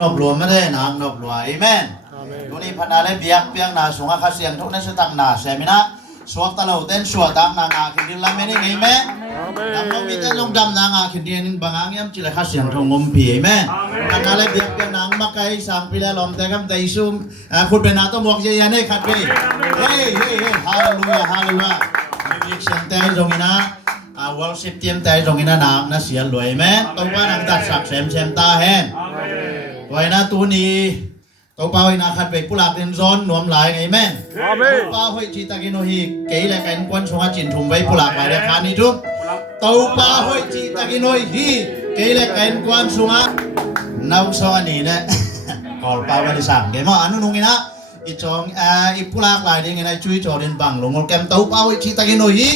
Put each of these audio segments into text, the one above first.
นบรวมไม่ได้นางนบรวยแม่นดูนี่พันอะไรเบียกเบียงนาสูงอาคาเสียงทุกนั้นสตังนาเสมินะสวกตะเลวเต้นสวดตามนางอาคินดินละไม่ได้ไงแม่นำน้องมีเต้นลงดำนางอาคินดินบางอ่างย้ำจิเลคาเสียงทงงมผีแม่นางอะไรเบียกเบียงนางมาไกสังพิเลลมแต่กำแต่ซุ่มคุณเป็นนาต้องบอกเยียนให้ขัดไปเฮ้ยฮาเลลูยาฮาเลลูยามีเสียงแต่ตรงนี้นะวอลสิบเตรียมแต่ตรงนี้นะนางนะเสียรวยแม่ต้องว่านางตัดสักเซมตาแห้งไว้นะตัวนี้ตัวเปล่าอินาขัดไปกุหลาบเดินซ้อนนวมหลายไงแม่ตัวเปล่าให้จิตากินโนฮีเกยและกันควนชงจินทุ่มไว้กุหลาบไปเด็กขานี่ทุกตัวเปล่าให้จิตากินโนฮีเกยและกันควนชงนาวสวรรค์นี่นะกอลเปล่าวันที่สามเกมอันนู้นนี่นะอีจงอีกุหลาบหลายนี่ไงช่วยจอดินบังลงแกมตัวเปล่าให้จิตากินโนฮี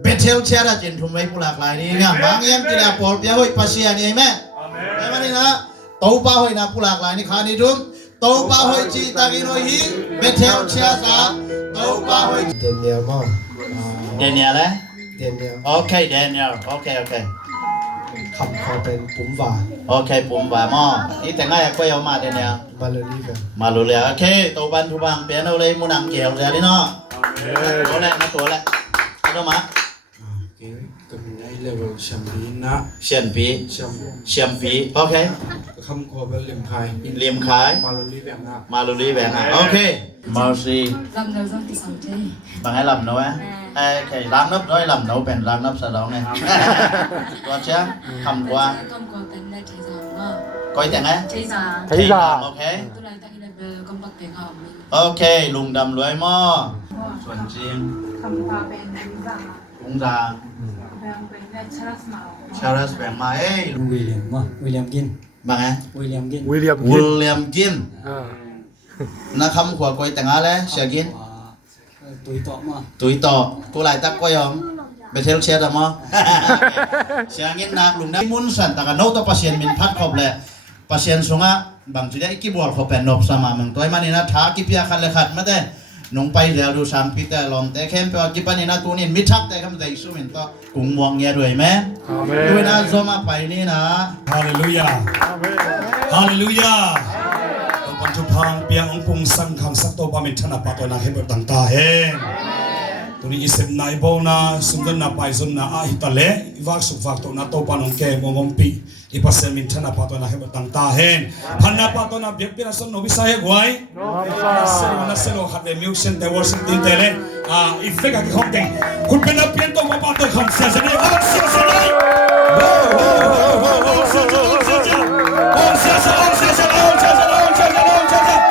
เบทเทลเชียร์จินทุ่มไว้กุหลาบหลายนี่ไงบางอย่างที่เราปอลเปียให้ภาษีนี่แม่ไอ้มันนี่นะตัวเปล่าให้นะกุหลาบหลายนี่ขานี่ทุกตัวเปล่าให้จิตากินโนฮีเบทเทลเชียร์ซะตัวเปล่าให้เดนเนียลมั้งเดนเนียลเลยเดนเนียลโอเคเดนเนียลโอเคคำเขาเป็นปุ่มหวานโอเคปุ่มว่าหม้อนี่แต่ง่ายก็ยาวมาเดนเนียลมาเลยนี่กันมารู้แล้วโอเคตัวบันทุบังเปลี่ยนเอาเลยมูนังเกี่ยวแล้วนี่เนาะตัวแรกนะตัวแรกตัวมาก็มีในเลเวลแชมปีนะเชียนปีโอเคคำขอเป็นเหลี่ยมขายเหลี่ยมขายมาลุลีแบงนะมาลุลีแบงโอเคมาซีลำเนาต้องติดสองใจบางให้ลำเนาะโอเคล้างนับด้วยลำเนาเป็นล้างนับสะดองเนี่ยตัวเช้าคำกว่าเป็นได้ใจสามก็ก้อยแต่งไงใจสามโอเคตัวไรตั้งแต่ก็ปักแต่เขาโอเคลุงดำรวยหม้อส่วนจีนคำว่าเป็นลุงจางแบงเป็นได้ชาร์ลส์มาชาร์ลส์แบงมาวิลเลียมมั้งวิลเลียมกินบางไงวิลเลียมกินนะคำขวดก้อยแต่งอะไรเสียกินตุยต่อกูหลายตักก้อยอมไปเที่ยวเชียร์ดมั้งเสียงินนักลุงได้มุนสันแต่กันโน้ตตัวpasien minพัดครบเลยpasienสงะบางทีได้กี่บวกเขาเป็นนบสมามึงตัวมันนี่นะท้ากี่เพียขัดเลยขัดมาได้นงไปเดี๋ยวดูสามปีแต่ลมแต่เข้มไปว่ากี่ปันนี่นะตัวนี้มิทักแต่คำแต่สุมินต่อกุ้งมองเงี้ยด้วยไหมด้วยนะโซมาไปนี่นะฮาเลลูยาฮาเลลูยาปัจจุบันเปียองพุงสังขังสักตัวปามิทนาปัตนาเฮบตังตาเฮตัวนี้อิสเนายโบนาสุนทรนาไปสุนนาอาฮิตาเลวักสุฟักตัวนาตัวปานองเกมงมปีอีปัสมินทนาปัตนาเฮบตังตาเฮพันนาปัตนาเบียบเบียนสุนโนวิสัยกวยเซลนาเซลขัดเดมิวเซนเตวอร์สินตินเตเลอีเฟกกับของเก่งคุณเป็นนักเปียนตัวมาปัตตัวคำเสียเสน่ห์เสียเสน่ห์เสียเสน่ห์เสียเสน่ห์เสียเสน่ห์เสียเสน่ห์เสียเสน่ห์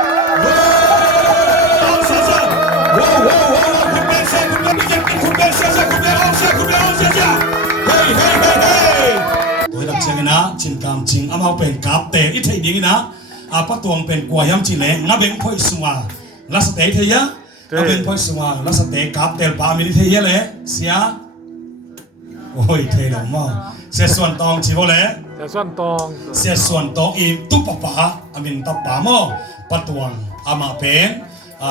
ตัวนักเชียงนะจินกามจิงอามาเป็นกาบเตะอีเทียนี้นะปัตตวงเป็นกวยยำจิเลงับเป็นพ่อยสวาลัสเตะเทียงับเป็นพ่อยสวาลัสเตะกาบเตะปามิลิเทียเลยเสียโอ้ยเทียหลงมั่งเสียส่วนตองชิวเลยเสียส่วนตองอีตุ๊ปปะอามินตับปามั่งปัตตวงอามาเป็น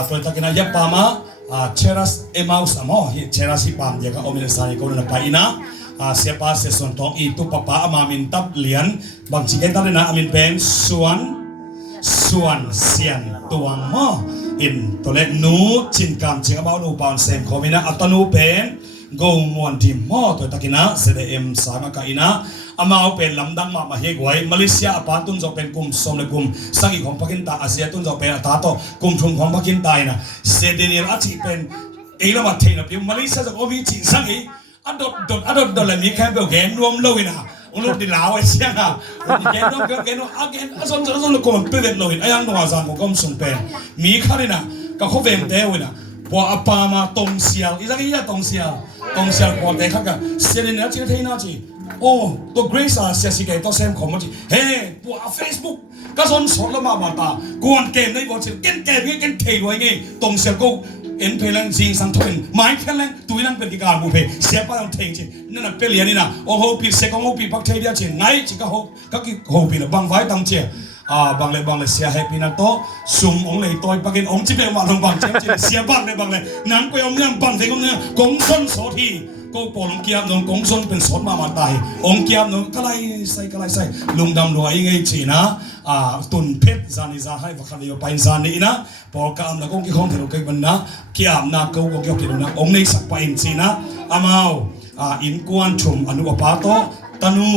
ตัวตะกินายปามาเชรัสเอมาอุสามอเชรัสฮิปามเยก็อมินสานิโกนไปนะsiapa sesuatu itu papa amin tab lian bang ciken tadi na amin pen suan sian tuang mo in tole nu cinkam cing abau nu pan sem komina atau nu pen go muan di mo to takina cdm sama ka ina amau pen lamdang ma mahegwai Malaysia apa tun zo pen kum som le kum sangi khom pakinta Asia tun zo pen atato kum thum khom pakinta ina cdnil achi pen ila ma theina pi Malaysia zo obi chin sangi adot le mi kan be gen nuam loina ulo di law sia na gen no again ason ko pe vet loin ayang no azam ko kom sum pen mi kharina ka kho vem te wina po apa ma tong sial izaki ya tong sial ko te kha ka selin na chi theina chi oh to grace a sia si ke to sem khom chi he po Facebook ka son sol la ma ta kon kem nei bo chi ken thei loi nge tong sial koเอ็นเพลังจิงสังทวินไม้แค่แรงตุยนั่งเป็นกิการบุเพเสียป้าต้องเทงจินั่นน่ะเป็นเหรียญนี่นะโอ้โหปีเสกโอ้โหปีพักเทียจิไงจิก็โหก็กี่โหปีละบางไฟตั้งเจียบางเลยเสียให้ปีนั้นโตสุ่มองเลยต่อยปากกินองจิเป็นมาลงบางเจียเสียบางเลยนั่งก็ยอมเนี่ยบางเทก็เนี่ยกงชนโสที ก็ปลงเกียบนงกงซนเป็นสดมาตายองเกียบนงกะไลใส่ลุงดำรวยไงจีนะตุนเพชรจานิจาให้วัคดีไปจานีนะพอกามนักองกิของเทโลเกบันนะเกียบนักกูก็เกี่ยวกับนักองในสักไปจีนะอามาอินกวนชุมอนุปาโตตนู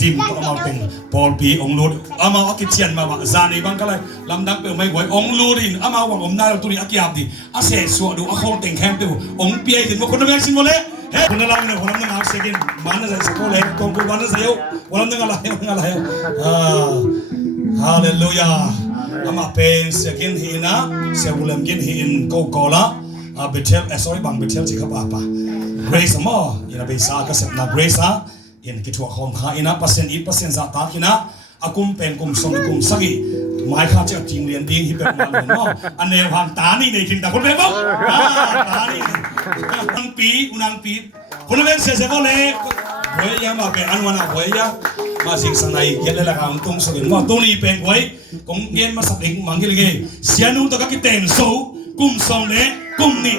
ดิมก็มาเป็นพอปีองลูดอามาอักเชียนมาว่าจานีบังก็เลยลำดับเป็นไม่ไหวองลูดินอามาว่าผมนายเราตัวนี้อักยาบดิอาเสสวดูอาคงเต็งแคมตัวองเปียดินว่าคนนั้นสินวะเลยเฮ้คนนั้นเราเนี่ยคนนั้นเอาเสกินมันน่ะสิโกเลยกองกูมันน่ะสิอยู่คนนั้นอะไรฮาเลลูยาอามาเป็นเสกินฮีนะเสกุลมกินฮีนโกโกละเบเทลsorry บางเบเทลสิครับป่ะ Grace mo ina bisa ka set na grace ha in kitwa khom kha ina percent i percent za ta kina akum pen kum som kum sagi mai kha cha ting lian ding hi pe ma no ane hang ta ni nei kin ta kon be bo ta ni unang pi kon ben se se bo le hoi ya ma pe an wana hoi ya ma sing sang nai get le la kam tung so mo tu ni pen hoi kong yen ma sak ding mang gi le sianu to ka ki ten so kum som le kum ni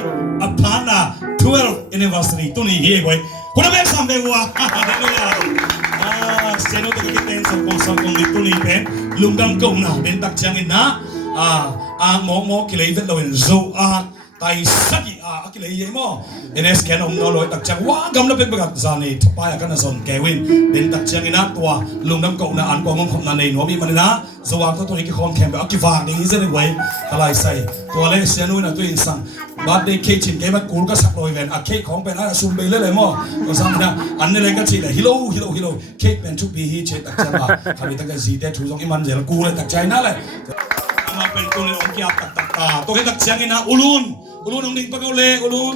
apana 12 anniversary tu ni hi koi kuna be sambe wa hallelujah seno to ki ten so kong ni tu ni pen lungdam ko na den tak chang in na mo ki le vet lo in zo tai sagi ki le ye mo ns ken om no lo tak chang wa gam na pe ba za ni thpa ya kana son kevin den tak chang ina tua lungdam ko na an ko ngom khom na nei no bi man na zo wa to ni ki khom khem ba ki wa ni hi ze wai kalai sai to le seno na tu in sangบัดเด็กเคชินเกมันกูก็สักลอยเวนเคของเป็นอะไรซุ่มไปเรื่อยๆมั่วก็ซ้ำนะอันนี้เลยก็ชีเลยฮิโลเคเป็นทุกปีฮีเชตักใจมาทำให้ตั้งแต่สีเดชถูกต้องอิมันเจริญกูเลยตักใจนั่นเลยมาเป็นตัวเลยองค์เกียบตักตาตัวให้ตักเชียงนี่นะอุลุนองดิ่งปะเกาเลอุลุน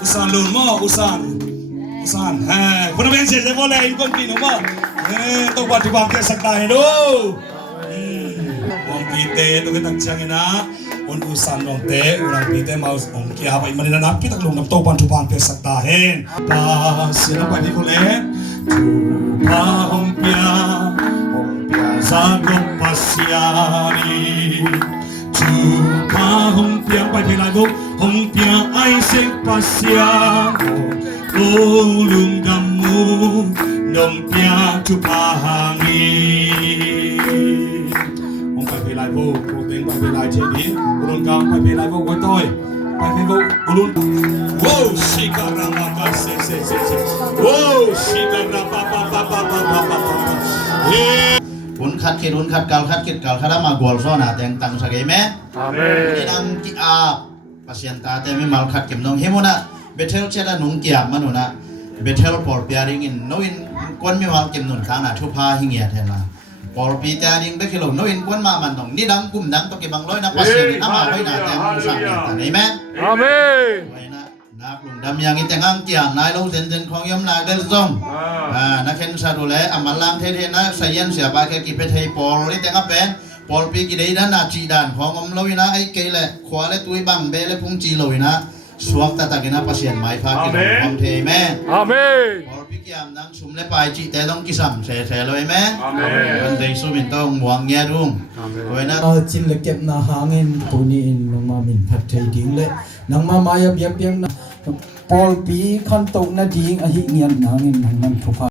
อุสานลุนมั่วอุสานคนนั้นเป็นเสียใจเพราะอะไรอินคนปีนมั่วต้องปฏิบัติแค่สักได้ดูวงปีเตตัวให้ตักเชียงนี่นะusan long te urang pite mau ong kia ba imani na kita lung nam to pan tu pan pe sakta hen pa sina pa ni kule tu pa ong pia sa go pasiani tu pa ong pia pa pe la go ong pia ai se pasiano o lung dam mu nong pia tu pa hangi ong pa pe la goไปเวลาเช่นนี้อุลุนกางไปเวลาพวกคนต้อยไปเป็นพวกอุลุนโว้ชิการามาคาเซโว้ชิการาปะอุนขัดเกาขัดคาดามากอลซ้อนาแตงตังสกายแม่อาเมนนี่นำกิอาปัสยันตาแต่ไม่มาขัดเก็บน้องเฮมุนะเบเทลเชดานุ่งเกียบมันหนูนะเบเทลปอลเปียริงินโนอินก้นไม่มาเก็บหนุนข้างหน้าทุพาหิงเงียแทนมาพอปีแต่ดิงไปกิโลน้อยกวนมามันต้องนี่ดังกุ่มดังต้องเก็บบางร้อยนะปัสยันน้ำมาไว้หนาแต่มุสังเกตแต่ไหนแม่อาเมนไว้นะนักลุงดำยังอีแต่งอังเกียนนายเราเซนของยมนาเดลซงนักเข็นซาดูแลอามาลังเทนะสายันเสียบาแค่กิเพทให้ปอลนี่แต่งเป็นปอลปีกิได้ด้านนาจีดานของอมเราวินะไอ้เกลเลยขวาเลยตุยบังเบลเลยพุ่งจีเราวินะสวกตาตากินะปัสยันไม้พากิโลความเทแม่อาเมนพอลปีกิยามดังชุมเลยไปจีแต่ต้องกิสัมเสเลยแม่อาเมนวันใจสุมินต้องหวงเงียรุ่งไว้นะจินเล็กเก็บนาหางเงินตัวนี้นางมามินพัดใจดิ้งเลยนางมามายาเบียบเบียงนะปอลปีคันตกนาดิ้งอหิเงียนนางเงินนางทุก